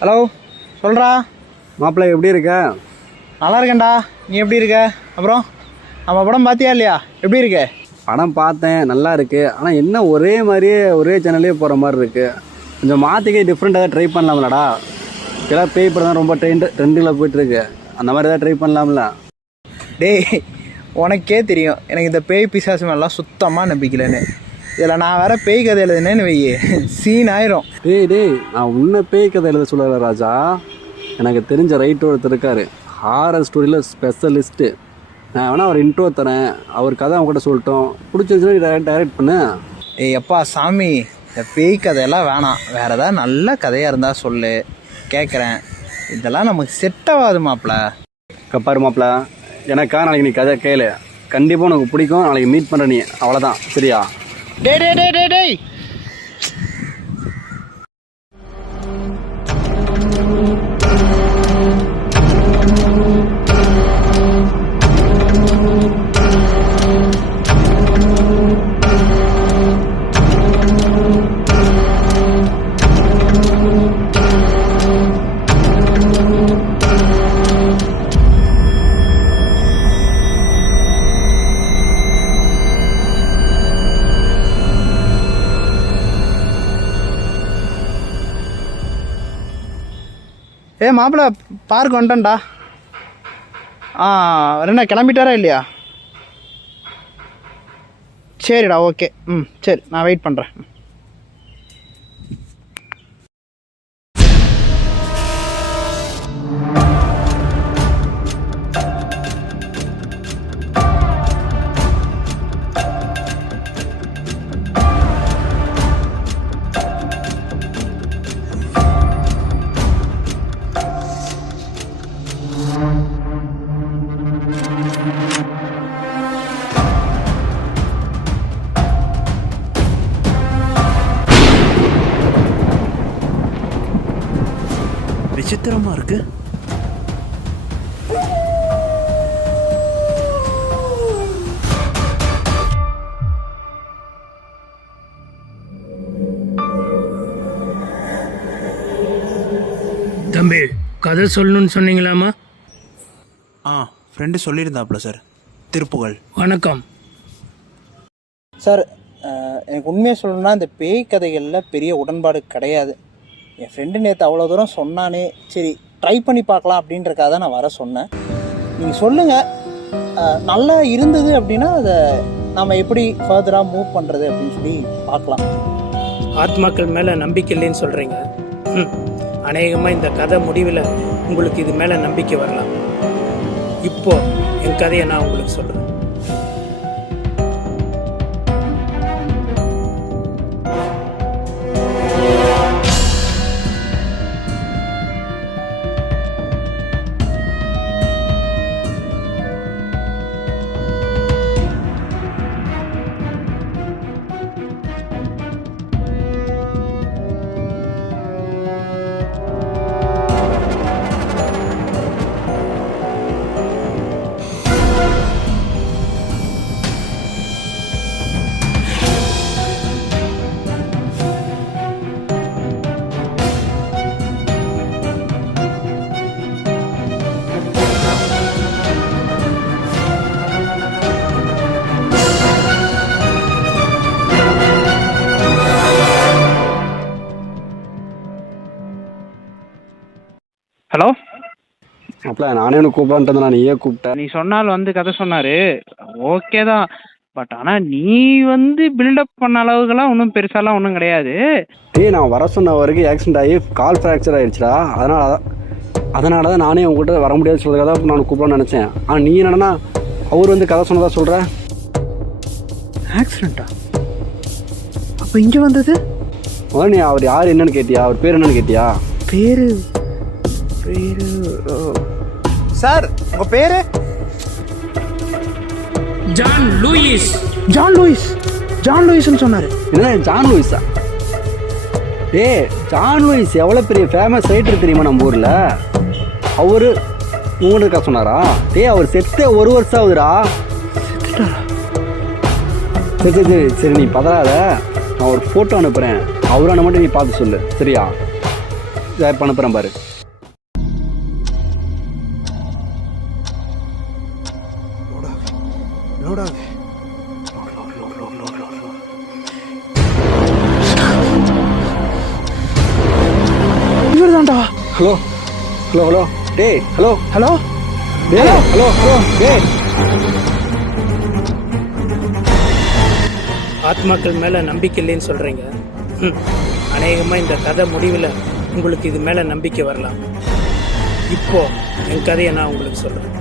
Hello, சொல்கிறா. மாப்பிள்ளை எப்படி இருக்க? நல்லா இருக்கேன்டா, நீ எப்படி இருக்க? அப்புறம் நம்ம படம் பார்த்தியா இல்லையா? எப்படி இருக்கு? படம் பார்த்தேன், நல்லா இருக்குது. ஆனால் என்ன ஒரே மாதிரியே ஒரே சேனல்லே போகிற மாதிரி இருக்குது. கொஞ்சம் மாற்றிக்கே டிஃப்ரெண்ட்டாக ட்ரை பண்ணலாம்லடா. இதெல்லாம் பேய் படம் தான் ரொம்ப ட்ரெண்டில் போய்ட்டுருக்கு. அந்த மாதிரி தான் ட்ரை பண்ணலாம்ல. டேய், உனக்கே தெரியும் எனக்கு இந்த பேய் பிசாசு மேலாம் சுத்தமாக நம்பிக்கலைன்னு. இதில் நான் வேறு பேய் கதை எழுதுனேன்னு வையே, சீன் ஆயிரும். டேய் நான் உன்னை பேய் கதை எழுத சொல்லலை ராஜா. எனக்கு தெரிஞ்ச ரைட்டர் ஒருத்தர் இருக்கார், ஹாரர் ஸ்டோரியில் ஸ்பெஷலிஸ்ட்டு. நான் வேணால் அவர் இன்ட்ரோ தரேன், அவர் கதை அவங்ககிட்ட சொல்லிட்டோம். பிடிச்சிருச்சுன்னா டைரக்ட் பண்ணு. ஏய் எப்பா சாமி, இந்த பேய் கதையெல்லாம் வேணாம், வேறு ஏதாவது நல்ல கதையாக இருந்தால் சொல்லு, கேட்குறேன். இதெல்லாம் நமக்கு செட் ஆகாது மாப்பிள்ள. கப்பாரு மாப்பிள்ள, எனக்கா நாளைக்கு நீ கதை கேளு, கண்டிப்பாக உனக்கு பிடிக்கும். நாளைக்கு மீட் பண்ணுற நீ, அவ்வளோதான், சரியா? டேய் டேய் டேய் டேய் டேய் ஏ மாப்பிள்ள, பார்க் வந்துட்டேன்டா. என்ன கிளம்பிட்டாரா இல்லையா? சரிடா, ஓகே. சரி, நான் வெயிட் பண்ணுறேன். விசித்திரமா இருக்கு. தம்பி, கதை சொல்லணும்னு சொன்னீங்களாமா? ஃப்ரெண்டு சொல்லியிருந்தாப்புல சார். திருப்புகழ். வணக்கம் சார். எனக்கு உண்மையாக சொல்லணும்னா இந்த பேய் கதைகளில் பெரிய உடன்பாடு கிடையாது. என் ஃப்ரெண்டு நேற்று அவ்வளோ தூரம் சொன்னானே, சரி ட்ரை பண்ணி பார்க்கலாம் அப்படின்றக்காக தான் நான் வர சொன்னேன். நீங்கள் சொல்லுங்கள், நல்லா இருந்தது அப்படின்னா அதை நம்ம எப்படி ஃபர்தராக மூவ் பண்ணுறது அப்படின்னு சொல்லி பார்க்கலாம். ஆத்மாக்கள் மேலே நம்பிக்கை இல்லைன்னு சொல்கிறீங்க. அநேகமாக இந்த கதை முடிவில் உங்களுக்கு இது மேலே நம்பிக்கை வரலாம். இப்போ என் கதையை நான் உங்களுக்கு சொல்கிறேன். ஹலோ மாப்பிள்ள, நானே ஒன்று கூப்பிடான்ட்டு நான் நீயே கூப்பிட்டேன். நீ சொன்னால் வந்து கதை சொன்னார், ஓகே தான். பட் ஆனால் நீ வந்து பில்டப் பண்ண அளவுக்குலாம் ஒன்றும் பெருசாலாம் ஒன்றும் கிடையாது. நான் வர சொன்ன வரைக்கும் ஆக்சிடென்ட் ஆகி கால் ஃப்ராக்சர் ஆகிடுச்சுடா. அதனால தான் நானே உங்கள்கிட்ட வர முடியாது சொல்கிறதா நான் கூப்பிடலான்னு நினச்சேன். ஆனால் நீ என்னன்னா அவர் வந்து கதை சொன்னதா சொல்கிற. ஆக்சிடெண்ட்டா? அப்போ இங்கே வந்தது நீ அவர் யார் என்னன்னு கேட்டியா? அவர் பேர் என்னன்னு கேட்டியா? பேரு சார், உங்க பேரு? John Lewis. ஜான் லூயிஸ்ன்னு சொன்னாரு. என்ன ஜான் லூயிஸா? ஜான் லூயிஸ் எவ்வளோ பெரிய ஃபேமஸ் ரைட்டர் தெரியுமா நம்ம ஊரில்? அவரு உங்களுக்கு சொன்னாரா? அவர் செத்து 1 வருஷம் ஆகுதுடா. சரி சரி சரி சரி, நீ பதறாத. நான் ஒரு ஃபோட்டோ அனுப்புகிறேன், அவரான மட்டும் நீ பார்த்து சொல்லு, சரியா? ஷேர் பண்ண போகிறேன் பாரு. இவர் தான்டா. ஹலோ ஹலோ ஹலோ டேய் ஹலோ ஹலோ டேய் ஹலோ ஹலோ டேய். ஆத்மாக்கள் மேலே நம்பிக்கை இல்லைன்னு சொல்கிறீங்க. அநேகமாக இந்த கதை முடிவில் உங்களுக்கு இது மேலே நம்பிக்கை வரலாம். இப்போ என் கதையை நான் உங்களுக்கு சொல்கிறேன்.